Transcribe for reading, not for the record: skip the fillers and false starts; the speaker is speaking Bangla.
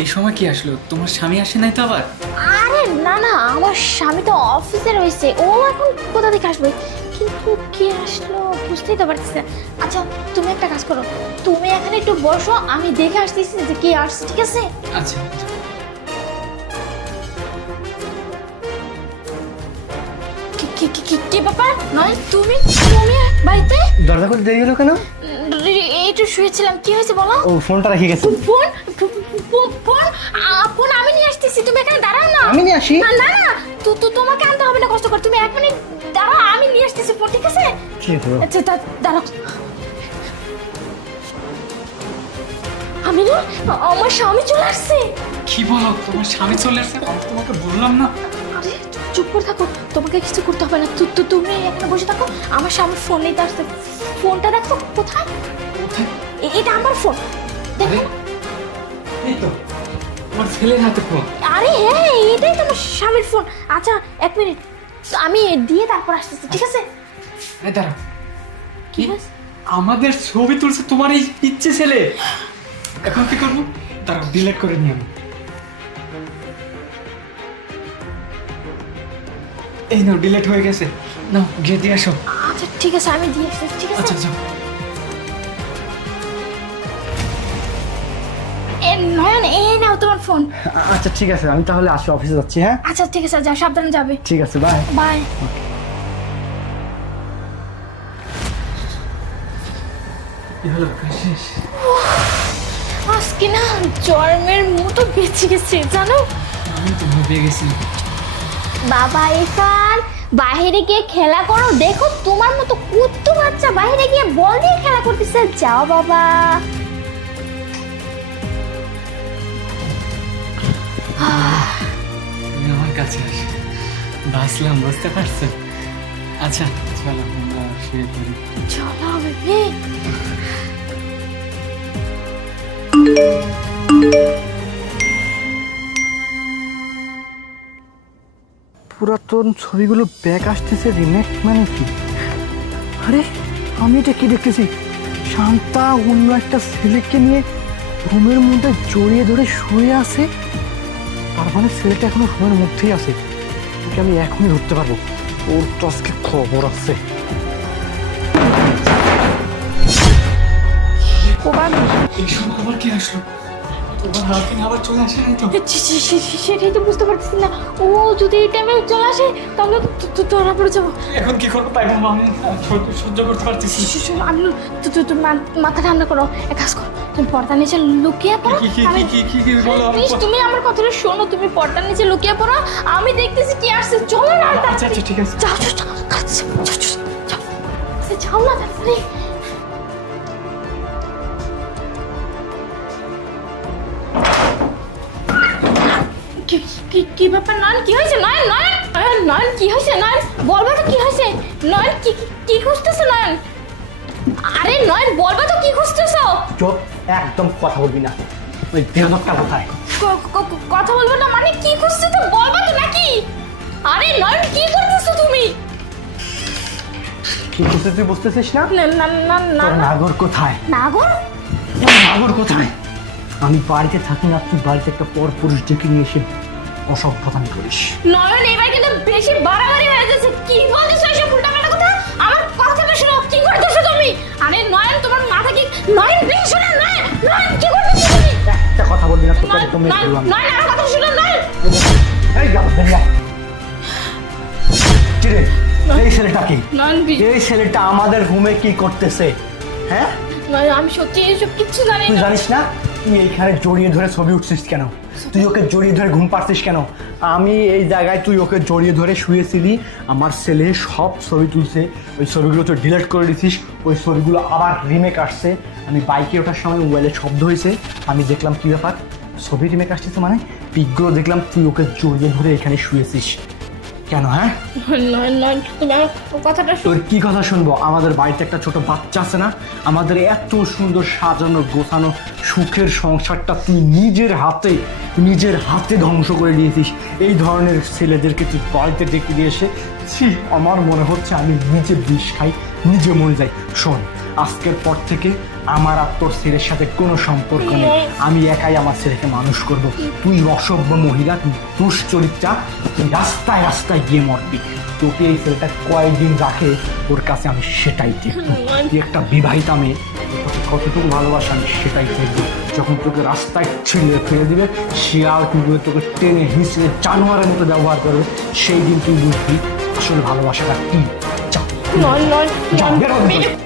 এই সময় কি আসলো? তোমার স্বামী আসে নাই তো আবার? আরে না না, আমার স্বামী তো অফিসে রয়েছে, ও এখন কোথা থেকে আসবে? কিন্তু কে আসলো বুঝতেই তো পারতেছি না। আচ্ছা তুমি একটা কাজ করো, তুমি এখানে একটু বসো, আমি দেখে আসতেছি যে কে আসছে, ঠিক আছে? আচ্ছা কি ব্যাপার? নয় তুমি তুমি বাড়িতে? দরজা খুলতে দেরি হলো কেন? একটু শুয়েছিলাম, কি হয়েছে বলো? ও ফোনটা রেখে গেছে। ফোন ফোন ফোন আমি নিয়ে আসতেছি, তুমি এখানে দাঁড়াও না। আমি নিয়ে আসি? না না তোমাকে আনতে হবে না, কষ্ট কর, তুমি 1 মিনিট দাঁড়াও, আমি নিয়ে আসতেছি ফোন, ঠিক আছে? ঠিক আছে। আচ্ছা দাঁড়াও। আমি না, আমার স্বামী চলে আসছে। কি বলো, তোমার স্বামী চলে আসছে? আমি তো তোমাকে বললাম না। আরে চুপ করে থাকো, তোমাকে কিছু করতে হবে না, তুমি এখানে বসে থাকো, আমার স্বামী ফোন নিতে আসছে। ফোনটা দেখো কোথায়? কোথায়? এটা আমার ফোন, দেখো। এই তো তোমার ছেলের হাতে ফোন। আরে হ্যাঁ, এটাই তো আমার স্বামীর ফোন। আচ্ছা 1 মিনিট, আমি দিয়ে তারপর আসতেছি, ঠিক আছে? এই দাঁড়াও, কি হয়েছে? আমাদের ছবি তুলছে তোমার এই ইচ্ছে ছেলে। এখন কি করবো? দাঁড়াও, ডিলিট করে নিয়ে আমি। এই নাও, ডিলিট হয়ে গেছে। নাও গিয়ে দিয়ে আসো। আচ্ছা ঠিক আছে, আমি দিয়ে আসতেছি, ঠিক আছে? আচ্ছা আচ্ছা। নয়ন, এই নাও তোমার ফোন। আচ্ছা ঠিক আছে, আমি তাহলে আসি, অফিসে যাচ্ছি। হ্যাঁ আচ্ছা ঠিক আছে, যাও, সাবধানে যাবে। ঠিক আছে, বাই। বাই। কি হলো, শেষ? আজকে না জন্মের মতো বেঁচে গেছে, জানো? আমি তো ভেবে গেছি। বাবা এখান বাইরে গিয়ে খেলা করো, দেখো তোমার মতো কুত্তু বাচ্চা বাইরে গিয়ে বল দিয়ে খেলা করতেছে, যাও বাবা। তুমি আমার কাছে আসো, বাঁচলাম, বুঝতে পারছো? আচ্ছা চলো আমরা শুয়ে পড়ি। চলো বেবি। পুরাতন ছবিগুলো ব্যাক আসতেছে, রিমেক মানে কি? আরে আমি এটা কি দেখতেছি? শান্তা অন্য একটা ছেলেকে নিয়ে রুমের মধ্যে জড়িয়ে ধরে শুয়ে আছে। তার মানে ছেলেটা এখনো রুমের মধ্যেই আছে। ওকে আমি এখনই ধরতে পারবো, ওর তো আজকে খবর আছে। এই সময় আবার কি আসলো? তোমার হাতে আবার চলে আসে নাই তো? সেটাই তো বুঝতে পারতেছি না, ও যদি এই টাইমে চলে আসে তাহলে তো ধরা পড়ে যাবো। এখন কি করবো তাই বলবো? আমি সহ্য করতে পারতেছি না। আমি তুমি মাথা ঠান্ডা করো, এক কাজ করো, তুমি পর্দার নিচে লুকিয়ে পড়ো। কি বলো? প্লিজ তুমি আমার কথাটা শোনো, তুমি পর্দার নিচে লুকিয়ে পড়ো, আমি দেখতেছি কি আসছে, চলো না। আচ্ছা ঠিক আছে। যাও যাও না তাড়াতাড়ি। কি ব্যাপার নয়ন, কি হয়েছে নয়ন? নয়ন কি হয়েছে নয়ন? বলবা তো কি হয়েছে নয়ন? কি খুঁজতেছো নয়ন? আরে নয়ন বলবা তো কি খুঁজতেছো? চুপ, একদম কথা বলবি না। ওই দেহটা কোথায়? কথা বলবো না মানে কি খুঁজতেছো বলবা তো নাকি? আরে নয়ন কি করতেছো তুমি? কি করতে তুই বুঝতেছিস না? না নাগর কোথায়? নাগর? নাগর কোথায়? আমি বাড়িতে থাকি না, তুই বাড়িতে একটা পর পুরুষ ডেকে নিয়ে এসে অসভ্যতামি করিস। নয়ন এবার কিন্তু বেশি বাড়াবাড়ি হয়ে যাচ্ছে, কি বলতেছো এসব উল্টাপাল্টা কথা? আমার কথাটা শোনো, কি করতেছো তুমি? আরে নয়ন তোমার মাথা কি? নয়ন প্লিজ শোনো, নয়ন কি করতেছো তুমি? একটা কথা বলবি না, তোকে একদম মেরে দিলাম। নয়ন আমার কথা শোনো নয়ন। এই গাল বেরিয়া। কি রে, এই ছেলেটা কি? নয়ন এই ছেলেটা আমাদের রুমে কি করতেছে? হ্যাঁ নয়ন আমি সত্যি এসব কিচ্ছু জানি তুই না। জানিস না? তুই এইখানে জড়িয়ে ধরে ছবি উঠছিস কেন? তুই ওকে জড়িয়ে ধরে ঘুম পাচ্ছিস কেন? আমি এই জায়গায় তুই ওকে জড়িয়ে ধরে শুয়েছিলি, আমার ছেলে সব ছবি তুলছে, ওই ছবিগুলো তো ডিলিট করে দিছিস, ওই ছবিগুলো আবার রিমেক আসছে। আমি বাইকে ওঠার সময় মোবাইলে শব্দ হয়েছে, আমি দেখলাম কি ব্যাপার, ছবি রিমেক আসতেছে মানে পিকগুলো দেখলাম তুই ওকে জড়িয়ে ধরে এখানে শুয়েছিস কেন? হ্যাঁ নয়ন তুমি আমার কথাটা তোর কি কথা শুনবো? আমাদের বাড়িতে একটা ছোট বাচ্চা আছে না, আমাদের এত সুন্দর সাজানো গোছানো সুখের সংসারটা তুই নিজের হাতে ধ্বংস করে দিয়েছিস। এই ধরনের ছেলেদেরকে তুই বাড়িতে ডেকে দিয়ে এসে ছি, আমার মনে হচ্ছে আমি নিজে বিষ খাই, নিজে মরে যাই। শোন, আজকের পর থেকে আমার আর তোর ছেলের সাথে কোনো সম্পর্ক নেই। আমি একাই আমার ছেলেকে মানুষ করব। তুই অসভ্য মহিলা, তুই দুশ্চরিত্রা, তুই রাস্তায় রাস্তায় গিয়ে মরবি। তোকে এই ছেলেটা কয়েকদিন রাখে ওর কাছে আমি সেটাই দেখবো। তুই একটা বিবাহিতা মেয়ে, তোকে কতটুকু ভালোবাসা আমি সেটাই দেখবো। যখন তোকে রাস্তায় ছিঁড়ে ফেলে দিবে, শিয়াল কুকুরে তোকে টেনে হিঁচড়ে জানোয়ারের মতো ব্যবহার করবে, সেই দিন তুই বুঝবি আসলে ভালোবাসাটা কি। নয় নয় যাও, বের হও।